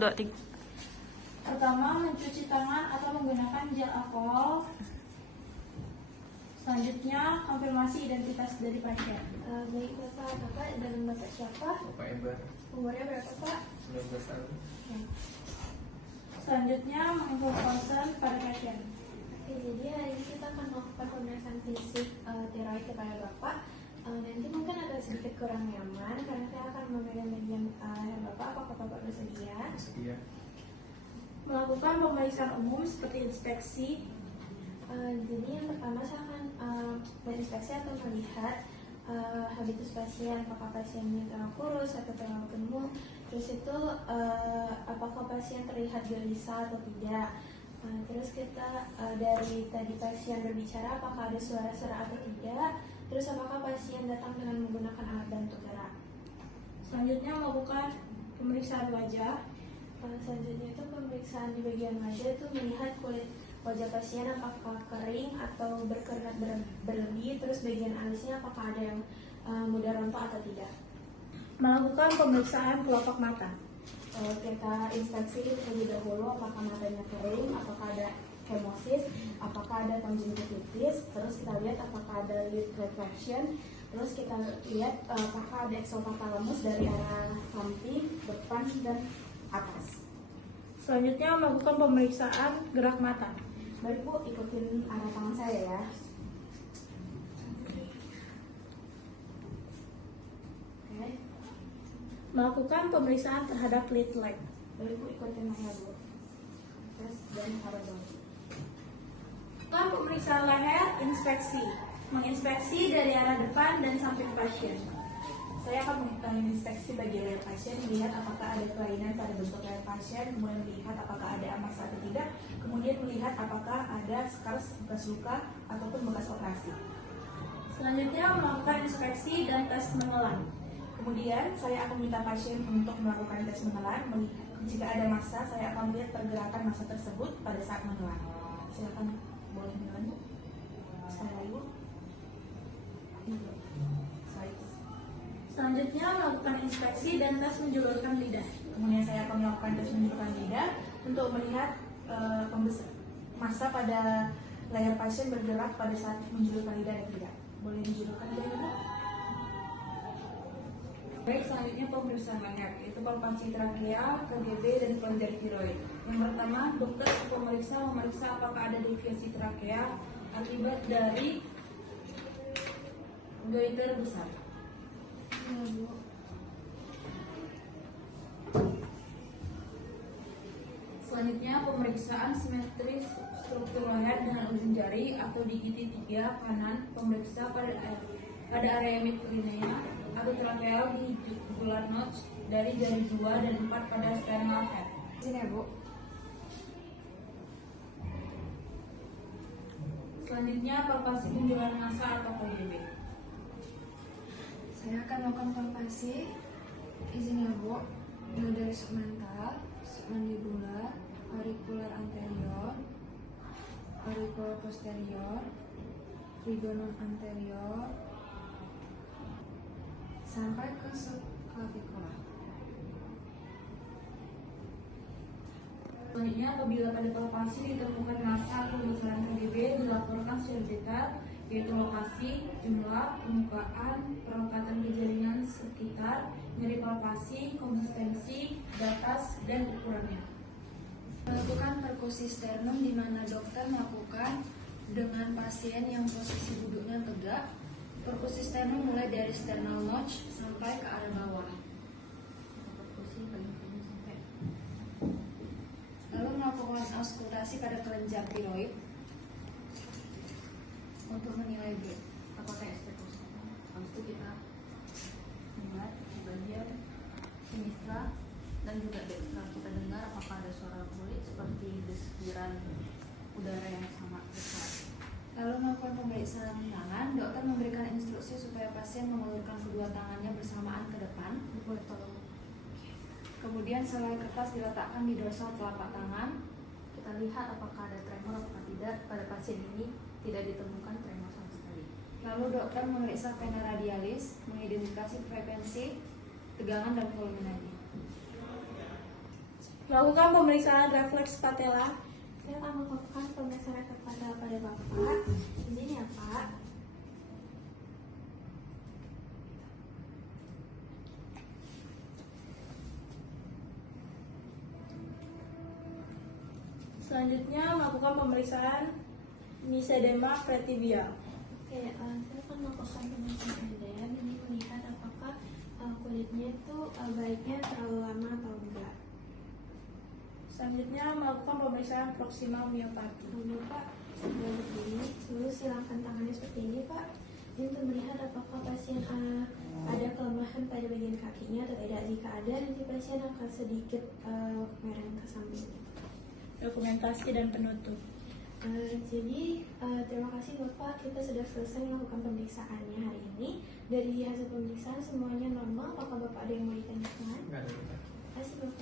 2, 3. Pertama, mencuci tangan atau menggunakan gel alkohol. Selanjutnya, konfirmasi identitas dari pasien. Baik Bapak, dan Bapak siapa? Bapak Ebar, Umurnya berapa Pak? 19 tahun. Selanjutnya, menginfo concern pada pasien. Oke, jadi hari ini kita akan melakukan pemeriksaan fisik tiroid kepada Bapak. Nanti mungkin agak sedikit kurang nyaman karena saya akan memegang bagian leher Bapak. Apakah Bapak bersedia? Bersedia. Melakukan pemeriksaan umum seperti inspeksi. Jadi yang pertama saya akan menginspeksi atau melihat habitus pasien, apakah pasiennya terlalu kurus atau terlalu gemuk. Terus itu apakah pasien terlihat gelisah atau tidak. Terus kita dari tadi pasien berbicara apakah ada suara-suara atau tidak. Terus apakah pasien datang dengan menggunakan alat bantu gerak. Selanjutnya, melakukan pemeriksaan wajah. Selanjutnya itu pemeriksaan di bagian wajah itu melihat kulit wajah pasien apakah kering atau berkeringat berlebih, terus bagian alisnya apakah ada yang mudah rontok atau tidak. Melakukan pemeriksaan kelopak mata. Kita inspeksi terlebih dahulu apakah matanya kering, apakah ada hemosis, apakah ada konjungtivitis, terus kita lihat apakah ada lid reflection, terus kita lihat apakah ada exophthalmos dari arah samping, depan, dan atas. Selanjutnya, melakukan pemeriksaan gerak mata. Mari Bu, ikutin arah tangan saya ya. Oke, Melakukan pemeriksaan terhadap lid leg. mari Bu, ikutin saya Bu. Terus dan horizontal. Melakukan pemeriksaan leher, inspeksi. Menginspeksi dari arah depan dan samping pasien. Saya akan menginspeksi bagian leher pasien, melihat apakah ada kelainan pada bentuk leher pasien, kemudian melihat apakah ada amasa atau tidak, kemudian melihat apakah ada scars, bekas luka, ataupun bekas operasi. Selanjutnya, melakukan inspeksi dan tes menelan. Kemudian saya akan meminta pasien untuk melakukan tes menelan. Jika ada massa, saya akan melihat pergerakan massa tersebut pada saat menelan. Silakan, boleh menelan Bu. Sekali lagi Bu. Selanjutnya, melakukan inspeksi dan tes menjulurkan lidah. Kemudian saya akan melakukan tes menjulurkan lidah untuk melihat massa pada leher pasien bergerak pada saat menjulurkan lidah atau tidak. Boleh dijulurkan lidah Bu? Baik, selanjutnya pemeriksaan leher, yaitu palpasi trakea, KGB, dan kelenjar tiroid. Yang pertama, dokter memeriksa apakah ada deviasi trakea akibat dari goiter besar. Selanjutnya, pemeriksaan simetri struktur leher dengan ujung jari atau digiti 3 kanan. Pemeriksa pada area midlinea atau tracheal di jugular notch dari jari 2 dan 4 pada sternal head. Sini ya Bu. Selanjutnya, palpasi penjualan massa atau KGB. Saya akan melakukan palpasi, izin ya Bu, dari segmental, submandibular, aurikular anterior, aurikular posterior, trigonum anterior, sampai ke subclavicular. Selanjutnya, apabila pada palpasi ditemukan massa atau besaran KGB, dilaporkan secara detail, yaitu lokasi, jumlah, permukaan, perlekatan ke jaringan sekitar, nyeri palpasi, konsistensi, batas, dan ukurannya. Melakukan perkusi sternum di mana dokter melakukan dengan pasien yang posisi duduknya tegak. Perkusi sternum mulai dari sternal notch sampai ke arah bawah. Lalu melakukan auskultasi pada kelenjar tiroid untuk menilai berat. Apakah ST-. Habis itu kita lihat di bagian sinistra dan juga dextra, kita dengar apakah ada suara kulit seperti desiran udara yang sangat besar. Lalu melakukan pemeriksaan tangan, dokter memberikan instruksi supaya pasien mengulurkan kedua tangannya bersamaan ke depan. Boleh tolong Kemudian selai kertas diletakkan di dorsal telapak tangan. kita lihat apakah ada tremor atau tidak. Pada pasien ini tidak ditemukan tremor sama sekali. Lalu dokter memeriksa vena radialis, mengidentifikasi frekuensi, tegangan dan voluminanya. Melakukan pemeriksaan refleks patella. Saya akan melakukan pemeriksaan refleks patella pada Bapak. Izin ya Pak. Selanjutnya melakukan pemeriksaan misedema pretibial. Oke, saya akan melakukan pemeriksaan EDM ini melihat apakah kulitnya itu baiknya terlalu lama atau enggak. Selanjutnya melakukan pemeriksaan proximal myopathy. Lalu Pak, berdiri, lalu silangkan tangannya seperti ini Pak. Ini untuk melihat apakah pasien ada kelemahan pada bagian kakinya atau tidak. Jika ada, nanti pasien akan sedikit mereng ke samping. Dokumentasi dan penutup. Jadi terima kasih Bapak, kita sudah selesai melakukan pemeriksaannya hari ini. Dari hasil pemeriksaan semuanya normal. Apakah Bapak ada yang mau ditanyakan? Enggak ada. Terima kasih Bapak.